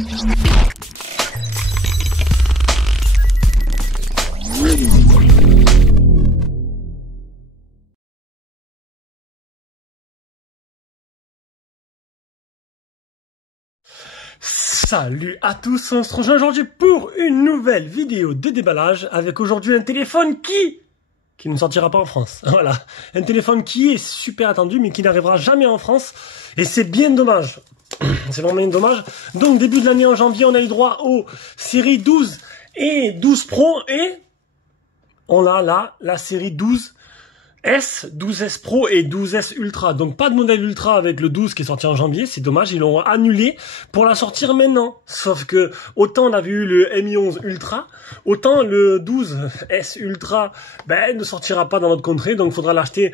Salut à tous, on se rejoint aujourd'hui pour une nouvelle vidéo de déballage avec aujourd'hui un téléphone qui ne sortira pas en France. Voilà, un téléphone qui est super attendu mais qui n'arrivera jamais en France et c'est bien dommage. C'est vraiment bien dommage. Donc début de l'année en janvier, on a eu droit aux séries 12 et 12 Pro et on a là la série 12S, 12S Pro et 12S Ultra. Donc pas de modèle Ultra avec le 12 qui est sorti en janvier, c'est dommage, ils l'ont annulé pour la sortir maintenant. Sauf que autant on avait eu le Mi 11 Ultra, autant le 12S Ultra ne sortira pas dans notre contrée, donc il faudra l'acheter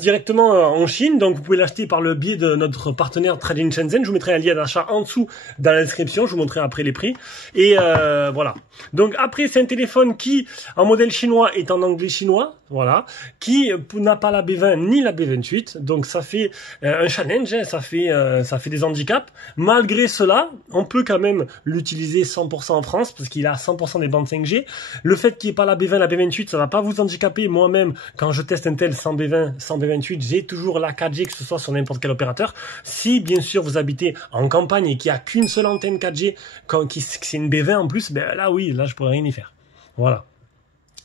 directement en Chine. Donc vous pouvez l'acheter par le biais de notre partenaire Trade in Shenzhen. Je vous mettrai un lien d'achat en dessous dans la description, je vous montrerai après les prix. Et voilà. Donc après c'est un téléphone qui en modèle chinois est en anglais chinois, voilà, qui n'a pas la B20 ni la B28, donc ça fait un challenge, hein, ça fait des handicaps. Malgré cela, on peut quand même l'utiliser 100% en France, parce qu'il a 100% des bandes 5G. Le fait qu'il n'y ait pas la B20, la B28, ça va pas vous handicaper. Moi-même, quand je teste un tel sans B20, sans B28, j'ai toujours la 4G, que ce soit sur n'importe quel opérateur. Si, bien sûr, vous habitez en campagne et qu'il n'y a qu'une seule antenne 4G, que c'est une B20 en plus, là oui, là je pourrais rien y faire. Voilà.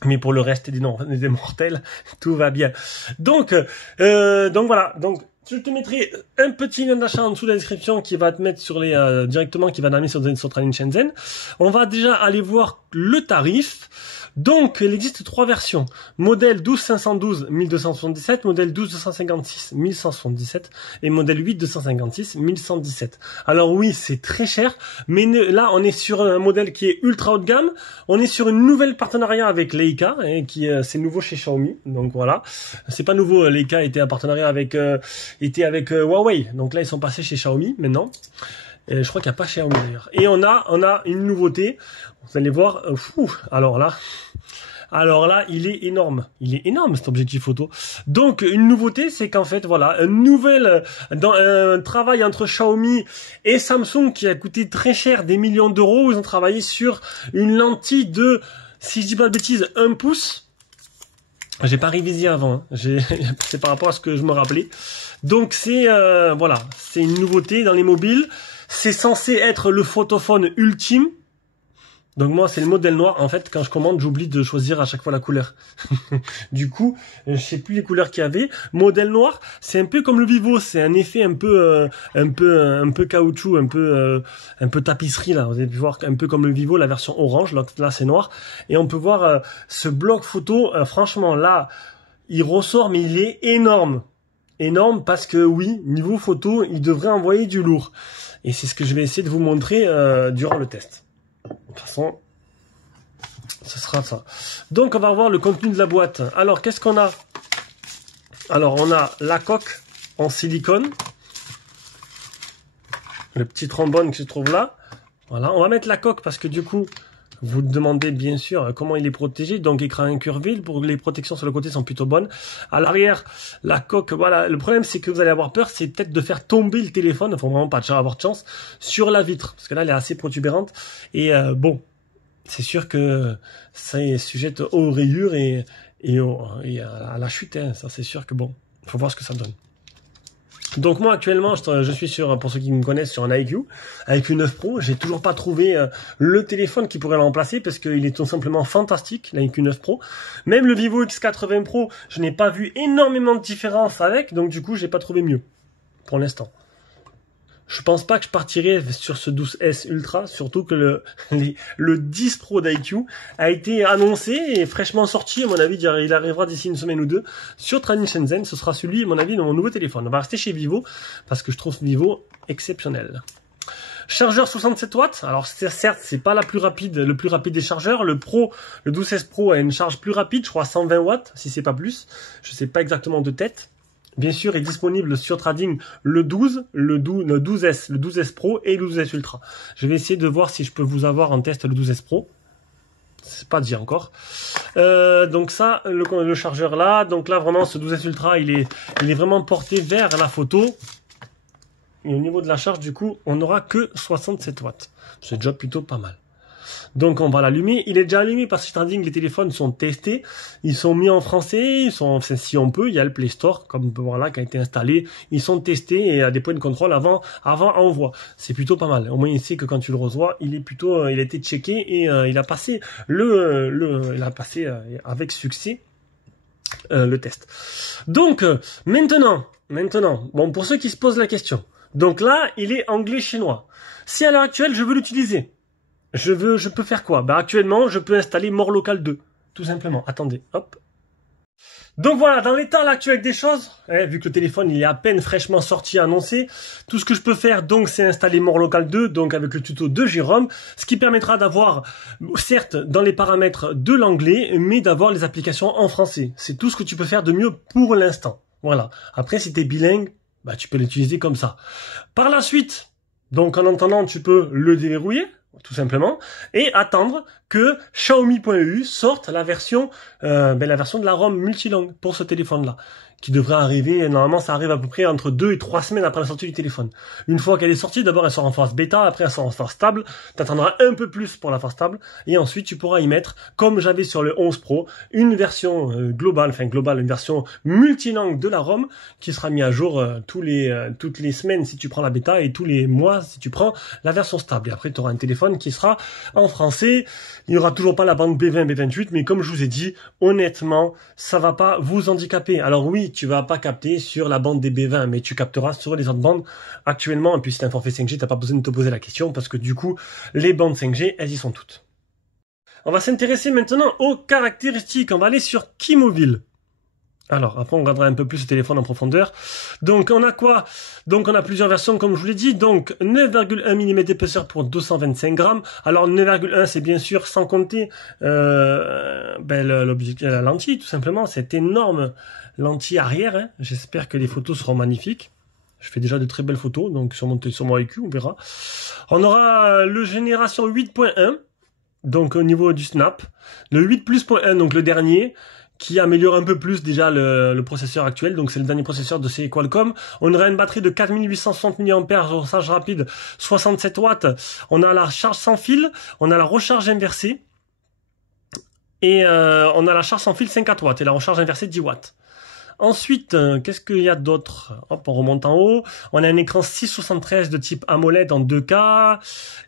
Mais pour le reste des mortels, tout va bien. Donc voilà. Donc je te mettrai un petit lien d'achat en dessous de la description qui va te mettre sur les directement, qui va t'amener sur Trade in Shenzhen. On va déjà aller voir le tarif. Donc, il existe trois versions. Modèle 12512 1277, modèle 12256 1177 et modèle 8256 1117. Alors oui, c'est très cher, mais là, on est sur un modèle qui est ultra haut de gamme. On est sur une nouvelle partenariat avec Leica, hein, c'est nouveau chez Xiaomi. Donc voilà, c'est pas nouveau. Leica était en partenariat avec Huawei. Donc là, ils sont passés chez Xiaomi maintenant. Je crois qu'il n'y a pas Xiaomi d'ailleurs. Et on a une nouveauté. Vous allez voir. Alors là, il est énorme. Il est énorme cet objectif photo. Donc une nouveauté, c'est qu'en fait, voilà, un travail entre Xiaomi et Samsung qui a coûté très cher, des millions d'euros. Ils ont travaillé sur une lentille de, si je dis pas de bêtises, 1 pouce. J'ai pas révisé avant, hein. C'est par rapport à ce que je me rappelais. Donc c'est voilà, c'est une nouveauté dans les mobiles. C'est censé être le photophone ultime. Donc moi c'est le modèle noir. En fait quand je commande j'oublie de choisir à chaque fois la couleur. Du coup je sais plus les couleurs qu'il y avait. Modèle noir, c'est un peu comme le Vivo, c'est un effet un peu caoutchouc, un peu tapisserie là. Vous avez pu voir un peu comme le Vivo, la version orange. Là c'est noir et on peut voir ce bloc photo. Franchement là il ressort mais il est énorme. Énorme parce que oui, niveau photo, il devrait envoyer du lourd. Et c'est ce que je vais essayer de vous montrer durant le test. De toute façon, ce sera ça. Donc on va voir le contenu de la boîte. Alors qu'est-ce qu'on a? Alors on a la coque en silicone. Le petit trombone qui se trouve là. Voilà, on va mettre la coque parce que du coup, vous demandez bien sûr comment il est protégé. Donc écran incurvé, pour les protections sur le côté sont plutôt bonnes. À l'arrière, la coque, voilà. Le problème c'est que vous allez avoir peur, c'est peut-être de faire tomber le téléphone. Il faut vraiment pas avoir de chance sur la vitre, parce que là elle est assez protubérante. Et bon, c'est sûr que ça est sujette aux rayures et à la chute. Hein. Ça c'est sûr que bon, faut voir ce que ça donne. Donc moi actuellement je suis sur, pour ceux qui me connaissent, sur un iQOO 9 Pro. J'ai toujours pas trouvé le téléphone qui pourrait le remplacer parce qu'il est tout simplement fantastique, l'iQOO 9 Pro. Même le Vivo X80 Pro, je n'ai pas vu énormément de différence avec, donc du coup j'ai pas trouvé mieux pour l'instant. Je pense pas que je partirai sur ce 12S Ultra, surtout que le 10 Pro d'iQOO a été annoncé et fraîchement sorti. À mon avis, il arrivera d'ici une semaine ou deux sur Trade in Shenzhen. Ce sera celui, à mon avis, de mon nouveau téléphone. On va rester chez Vivo parce que je trouve Vivo exceptionnel. Chargeur 67 watts. Alors certes, c'est pas le plus rapide des chargeurs. Le 12S Pro a une charge plus rapide, je crois 120 watts, si c'est pas plus. Je sais pas exactement de tête. Bien sûr, est disponible sur Trading le 12, le 12S, le 12S Pro et le 12S Ultra. Je vais essayer de voir si je peux vous avoir en test le 12S Pro. C'est pas dit encore. Donc ça, le chargeur là. Donc là, vraiment, ce 12S Ultra, il est vraiment porté vers la photo. Et au niveau de la charge, du coup, on n'aura que 67 watts. C'est déjà plutôt pas mal. Donc on va l'allumer. Il est déjà allumé parce que je t'ai dit que les téléphones sont testés. Ils sont mis en français. Si on peut, il y a le Play Store, comme on peut voir là, qui a été installé. Ils sont testés et à des points de contrôle avant envoi. C'est plutôt pas mal. Au moins il sait que quand tu le reçois, il a été checké et il a passé avec succès le test. Donc maintenant, bon, pour ceux qui se posent la question. Donc là, il est anglais-chinois. Si à l'heure actuelle, je veux l'utiliser, je peux faire quoi? Bah, actuellement, je peux installer More Local 2. Tout simplement. Attendez, hop. Donc voilà, dans l'état actuel des choses, vu que le téléphone il est à peine fraîchement sorti annoncé, tout ce que je peux faire donc c'est installer More Local 2, donc avec le tuto de Jérôme, ce qui permettra d'avoir, certes dans les paramètres de l'anglais, mais d'avoir les applications en français. C'est tout ce que tu peux faire de mieux pour l'instant. Voilà. Après si tu es bilingue, bah tu peux l'utiliser comme ça. Par la suite, donc en attendant tu peux le déverrouiller, tout simplement, et attendre que Xiaomi.eu sorte la version de la ROM multilangue pour ce téléphone-là, qui devrait arriver, normalement ça arrive à peu près entre 2 et 3 semaines après la sortie du téléphone. Une fois qu'elle est sortie, d'abord elle sort en phase bêta, après elle sort en phase stable, tu attendras un peu plus pour la phase stable, et ensuite tu pourras y mettre, comme j'avais sur le 11 Pro, une version globale, une version multilangue de la ROM, qui sera mise à jour toutes les semaines si tu prends la bêta, et tous les mois si tu prends la version stable. Et après tu auras un téléphone qui sera en français, il n'y aura toujours pas la bande B20, B28, mais comme je vous ai dit, honnêtement, ça va pas vous handicaper. Alors oui, tu vas pas capter sur la bande des B20, mais tu capteras sur les autres bandes actuellement. Et puis si t'as un forfait 5G, t'as pas besoin de te poser la question, parce que du coup, les bandes 5G, elles y sont toutes. On va s'intéresser maintenant aux caractéristiques. On va aller sur Qmobile. Alors, après, on regardera un peu plus le téléphone en profondeur. Donc, on a quoi? Donc, on a plusieurs versions, comme je vous l'ai dit. Donc, 9,1 mm d'épaisseur pour 225 grammes. Alors, 9,1, c'est bien sûr sans compter la lentille, tout simplement. Cette énorme lentille arrière. Hein. J'espère que les photos seront magnifiques. Je fais déjà de très belles photos, donc sur mon IQ, on verra. On aura le génération 8.1, donc au niveau du snap. Le 8 plus.1, donc le dernier, qui améliore un peu plus déjà le processeur actuel, donc c'est le dernier processeur de chez Qualcomm. On aura une batterie de 4860 mAh, recharge rapide 67 watts. On a la charge sans fil, on a la recharge inversée, et on a la charge sans fil 54 watts, et la recharge inversée 10 watts. Ensuite, qu'est-ce qu'il y a d'autre? Hop, on remonte en haut. On a un écran 673 de type AMOLED en 2K.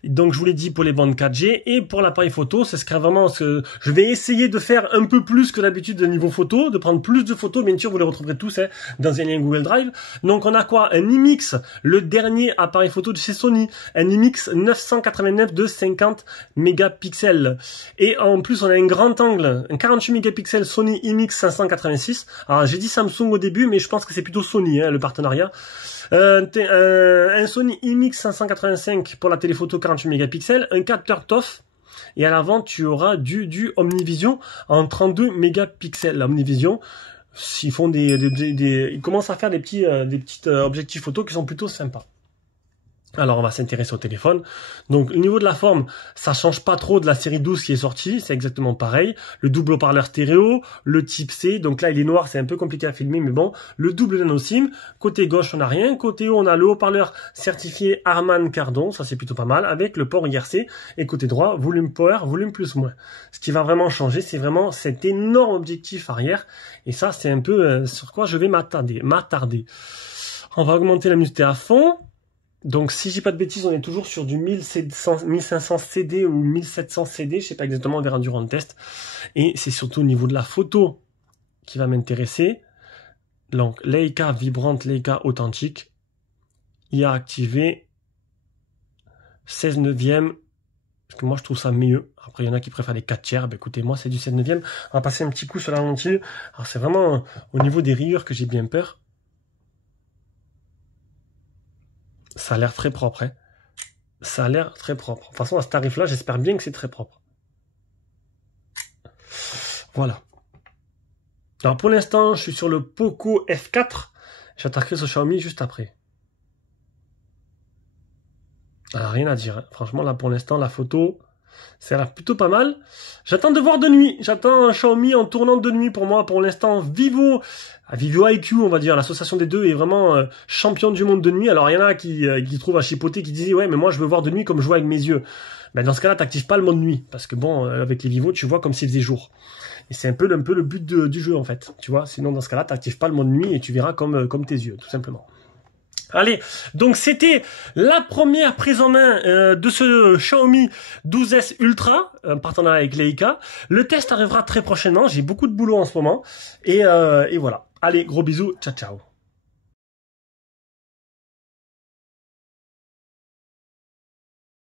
Donc, je vous l'ai dit pour les bandes 4G. Et pour l'appareil photo, ce serait vraiment je vais essayer de faire un peu plus que d'habitude de niveau photo, de prendre plus de photos. Bien sûr, vous les retrouverez tous dans un lien Google Drive. Donc, on a quoi? Un IMX, le dernier appareil photo de chez Sony. Un IMX 989 de 50 mégapixels. Et en plus, on a un grand angle, un 48 mégapixels Sony IMX 586. Alors, j'ai dit Samsung au début, mais je pense que c'est plutôt Sony, le partenariat. Un Sony IMX 585 pour la téléphoto 48 mégapixels, un capteur TOF, et à l'avant tu auras du Omnivision en 32 mégapixels. Omnivision, ils commencent à faire des petits objectifs photo qui sont plutôt sympas. Alors on va s'intéresser au téléphone. Donc au niveau de la forme, ça change pas trop de la série 12 qui est sortie, c'est exactement pareil. Le double haut-parleur stéréo, le type C, donc là il est noir, c'est un peu compliqué à filmer, mais bon. Le double nano SIM, côté gauche on n'a rien, côté haut on a le haut-parleur certifié Harman Kardon, ça c'est plutôt pas mal, avec le port IRC, et côté droit, volume power, volume plus moins. Ce qui va vraiment changer, c'est vraiment cet énorme objectif arrière, et ça c'est un peu sur quoi je vais m'attarder. On va augmenter la luminosité à fond. Donc, si je dis pas de bêtises, on est toujours sur du 1500 CD ou 1700 CD, je sais pas exactement, on verra durant le test. Et c'est surtout au niveau de la photo qui va m'intéresser. Donc, Leica vibrante, Leica authentique. Il a activé 16 neuvième, parce que moi je trouve ça mieux. Après, il y en a qui préfèrent les 4 tiers. Ben, écoutez, moi c'est du 16 neuvième. On va passer un petit coup sur la lentille. Alors, c'est vraiment au niveau des rayures que j'ai bien peur. Ça a l'air très propre, hein. Ça a l'air très propre. De toute façon, à ce tarif-là, j'espère bien que c'est très propre. Voilà. Alors, pour l'instant, je suis sur le Poco F4. J'attaquerai ce Xiaomi juste après. Alors, rien à dire, hein. Franchement, là, pour l'instant, la photo, Ça a l'air plutôt pas mal. J'attends de voir de nuit. J'attends un Xiaomi en tournant de nuit pour moi. Pour l'instant, Vivo IQ, on va dire, l'association des deux est vraiment champion du monde de nuit. Alors, il y en a qui trouvent à chipoter, qui disent, ouais, mais moi, je veux voir de nuit comme je vois avec mes yeux. Ben, dans ce cas-là, t'actives pas le mode nuit. Parce que bon, avec les Vivo, tu vois comme s'il faisait jour. Et c'est un peu le but du jeu, en fait. Tu vois, sinon, dans ce cas-là, t'actives pas le mode nuit et tu verras comme tes yeux, tout simplement. Allez, donc c'était la première prise en main de ce Xiaomi 12S Ultra, en partenariat avec Leica. Le test arrivera très prochainement, j'ai beaucoup de boulot en ce moment. Et voilà. Allez, gros bisous, ciao ciao.